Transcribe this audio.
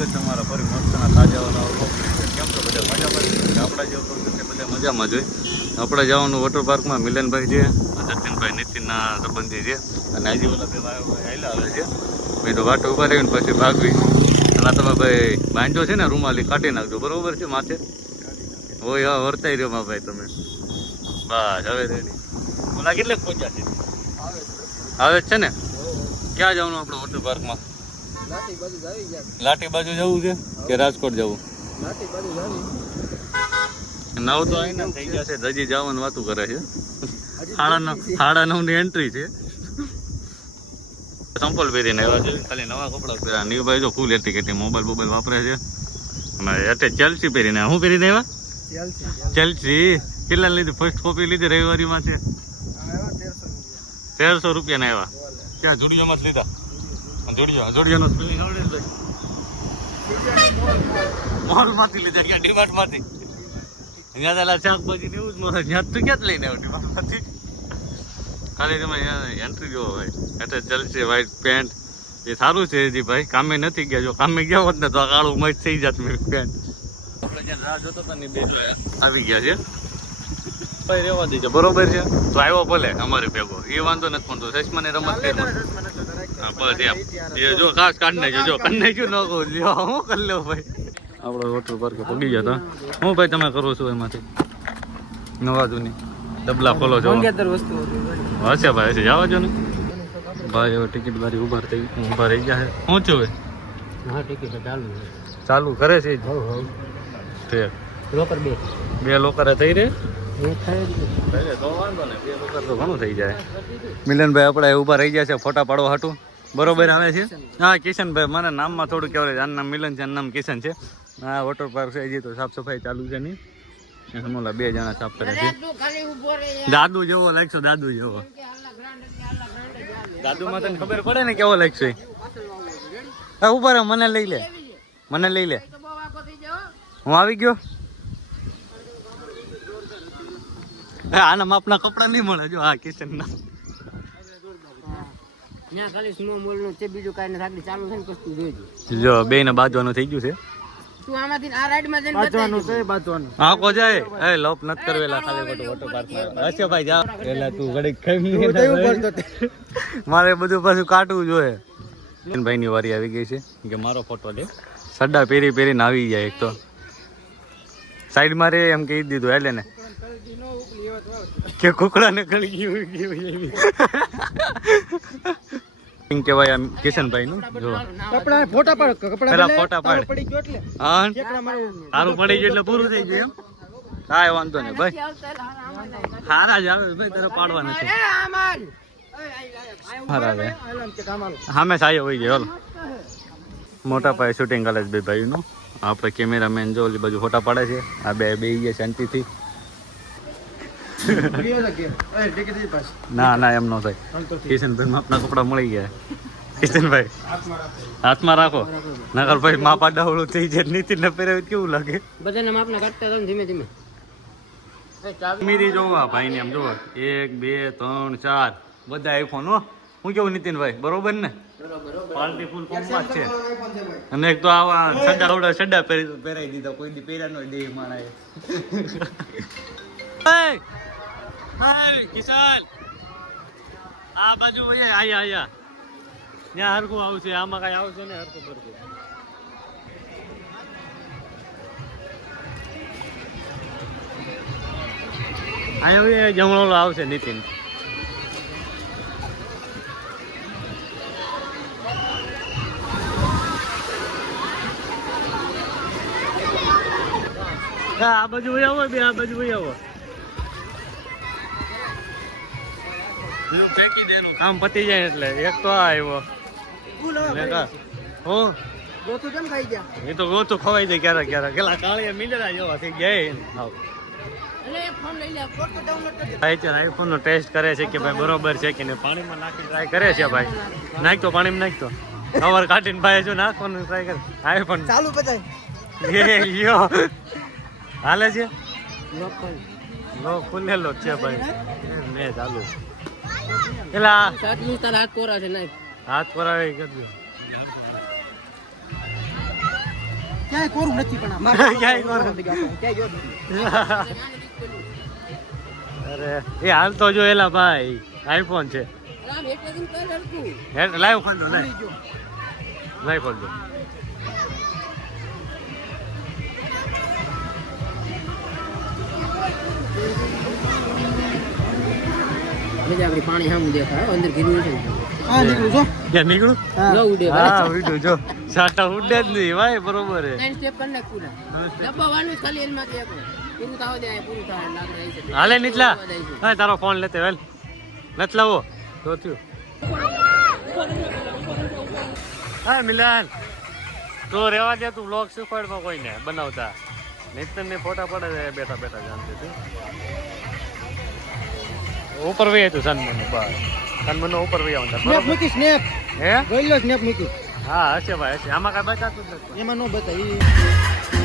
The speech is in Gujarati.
સ્વાગત તમારા ફરી મસ્તના તાજાવાના કેમ છો બધા મજામાં? આપણા જેવું તો બધા મજામાં જ હોય. આપણે જવાનું વોટર પાર્કમાં મિલનભાઈ છે, સચિનભાઈ નીતિનના સંબંધી છે અને આજે ઓલા બે હાલ્યા આવે છે. મેં તો વાટો ઉભા રહીને પછી ભાગવી અને તમે ભાઈ બાંધો છે ને રૂમાલી કાઢી નાખજો, બરોબર છે માથે? હોય હા, વર્તાઈ રહ્યો માં ભાઈ તમે. બસ હવે રેડી. ઓલા કેટલેક પહોંચ્યા છે? આવે જ છે ને? ક્યાં જવાનું આપણે વોટર પાર્કમાં? લાઠી બાજુ જવું છે કે રાજકોટ જવું? નવ તો આવીને થઈ જશે, હજી જવાનું વાતું કરે છે. 9:30 ની એન્ટ્રી છે. સંપલ પહેરીને આવ્યા છે, ખાલી નવા કપડા પહેર્યા. નીવભાઈ જો ફૂલ એટી મોબાઈલ વાપરે છે અને એટલે ચેલ્સી પહેરીને. શું પહેરીને આવ્યા? ચેલ્સી. કેટલા લીધી? ફર્સ્ટ કોપી લીધી રવિવારીમાં છે. 1300 રૂપિયાના આવ્યા. ક્યાં જુડિયોમાં જ લીધા? જોડિયાનો સ્પેલિંગ આવડે છે ભાઈ? મોલમાંથી લીધા. ક્યાં? ડીમાર્ટમાંથી. અહીંયા પેલા શાકભાજી એવું જ મળે. ત્યાં તું ક્યાં લઈને આવ્યો? ડીમાર્ટમાંથી. ખાલી તમે એન્ટ્રી જોવો ભાઈ. એટલે ચલશે વ્હાઈટ પેન્ટ. એ સારું છે જી ભાઈ. કામે નથી ગયા. જો કામે ગયા હોત ને તો કાળું મચ થઈ જાત મેં પેન્ટ. આપણે જ્યાં રાહ જોતો હતા ને બે આવી ગયા છે ભાઈ. રહેવા દેજો, બરોબર છે? તો આવ્યો ભલે અમારે ભેગો, એ વાંધો નથી. પણ તો ચશ્માની રમત કરી બસ એમ. એ જો ખાસ કાઢી નાખ્યો. જો કાઢી નાખ્યું ન કહું લ્યો હું કરી લો ભાઈ. આપણે વોટર પાર્કે પગી ગયા હતા. હું ભાઈ તમે કરો છો એમાંથી નવા જૂની ડબલા ખોલો છો? હશે ભાઈ, હશે. જવા જો ને ભાઈ. હવે ટિકિટ મારી ઉભા રહી ગયા છે. શું છું ભાઈ? હા, ટિકિટ ચાલુ કરે છે. બે લોકરે થઈ રે તો વાંધો ને. બે લોકોર તો ઘણું થઈ જાય. મિલનભાઈ આપણે ઉભા રહી ગયા છે ફોટા પાડવા હાટું, બરોબર આવે છે? હા, કિશનભાઈ. મને નામમાં થોડું કહેવાય છે. આનું નામ મિલન છે, આનું નામ કિશન છે. હા, વોટર પાર્ક છે હજી તો સાફ સફાઈ ચાલુ છે નહીં. ઓલા 2 જણા સાફ કરે છે. દાદુ જેવો લાગશો, દાદુ જેવો. દાદુમાં તને ખબર પડે ને કેવો લાગશો? હા, ઉપર મને લઈ લે, મને લઈ લે. હું આવી ગયો. આના માપના કપડા નહીં મળે. જો હા, કિશન ના જો 2 ને બાજવાનું થઈ ગયું છે. આખો જાય એ લોપ નથી કરવેલા ખાલી વોટર પાર્કમાં. હશે ભાઈ જા પેલા તું ઘડીક ખાઈ. મારે બધું પાછું કાઢવું જોઈએ. ભાઈ ની વારી આવી ગઈ છે કે મારો ફોટો લે. સડા પહેરીને આવી જાય. એક તો સાઈડ માં રે એમ કહી દીધું એટલે ને કે કુકડા ને ગળી ગયું કેવાય આમ. કિશનભાઈ નું જો કપડા ફોટા પાડ, પેલા ફોટા પાડ. હા, સારું પડી ગયું એટલે પૂરું થઈ ગયું એમ. કાંઈ વાંધો નહીં ભાઈ, સારા જ આવે ભાઈ. તારે પાડવા નથી. સામે સાયો હોય ગયો. મોટા પાયે શૂટિંગ કરે છે બે ભાઈનું. આપણે કેમેરામેન જો ઓલી બાજુ ફોટા પાડે છે. આ બે ગયા શાંતિથી. ના એમ ન થાય. કિશનભાઈ આપના કપડા મળી ગયા. કિશનભાઈ હાથમાં રાખો, નકર ભાઈ માપા ડાવડું થઈ જાય. નીતિન ને પહેરાવી કેવું લાગે? બધાને માપના કાઢતા હતા ધીમે ધીમે. મીરી જોવા ભાઈ ને એમ જોવો 1 2 3 4 બધા આઈફોન. હો હું કેવું નીતિનભાઈ, બરોબર ને? પાર્ટી ફૂલ ફોર્મમાં જ છે. અને એક તો આવા સડા પહેરાવી દીધા. કોઈ દી પહેર્યા નો દેહ માણા. કિશન આ બાજુ આયા ત્યાં હરખું આવશે. આમાં કઈ આવશે ને હરખું ભરખું. અહીંયા જમણો આવશે નીતિન. આ બાજુ આવો બે, આ બાજુ આવો. ફેંકી દેનું કામ પતી જાય એટલે. એક તો આ આવ્યો. એ તો ગોતું ખવાઈ જાય ક્યારેક ક્યારેક. પેલા કાળિયા મીંડળા જેવા થઈ ગયા. આઈફોન નો ટેસ્ટ કરે છે કે ભાઈ બરોબર છે કે નહીં. પાણીમાં નાખી ટ્રાય કરે છે ભાઈ. નાખતો પાણીમાં નાખતો કવર કાઢીને ભાઈ જો નાખવાનું ટ્રાય કરે. આઈફોન ચાલુ બતાય હાલે છે. લો ખુલેલો છે ભાઈ. મેં ચાલુ પેલા હાથ કોરા છે. હાથ કોરા કરજો. ક્યાંય કોરું નથી પણ ક્યાંય કોરું અરે એ હાલ તો જો એલા ભાઈ આઈફોન છે લાઈવ ખોલજો લાઈવ ખોલજો આપણી પાણી સામું દેખાય અંદર ગીરું છે હા નીકળું છો ક્યાં નીકળું જો ઉડે હા ઉડ્યું જો સાટા ઉડે જ નહીં ભાઈ બરોબર છે ટેન સ્ટેપ પર નાખ પૂરા દબાવવાનું ખાલી એમાંથી એક પૂરું થાવ દે પૂરું થાય લાકડા આવી છે હાલે નીચલા હા તારો ફોન લેતે વેલ નથી લાવો તો થયું હા મિલાન તો રેવા દે તું બ્લોગ શીખવાડમાં કોઈને બનાવતા નિતન ને ફોટા પડે છે બેઠા બેઠા જાણતી તું ઉપર વહી તું સનમન બસ સનમન ઉપર વહી આવતા સ્નેપ મૂકી સ્નેપ હે ગઈલો સ્નેપ મૂકી હા હશે ભાઈ હશે આમાં કાંઈ બતાતું જ નથી એમાં નો બતાય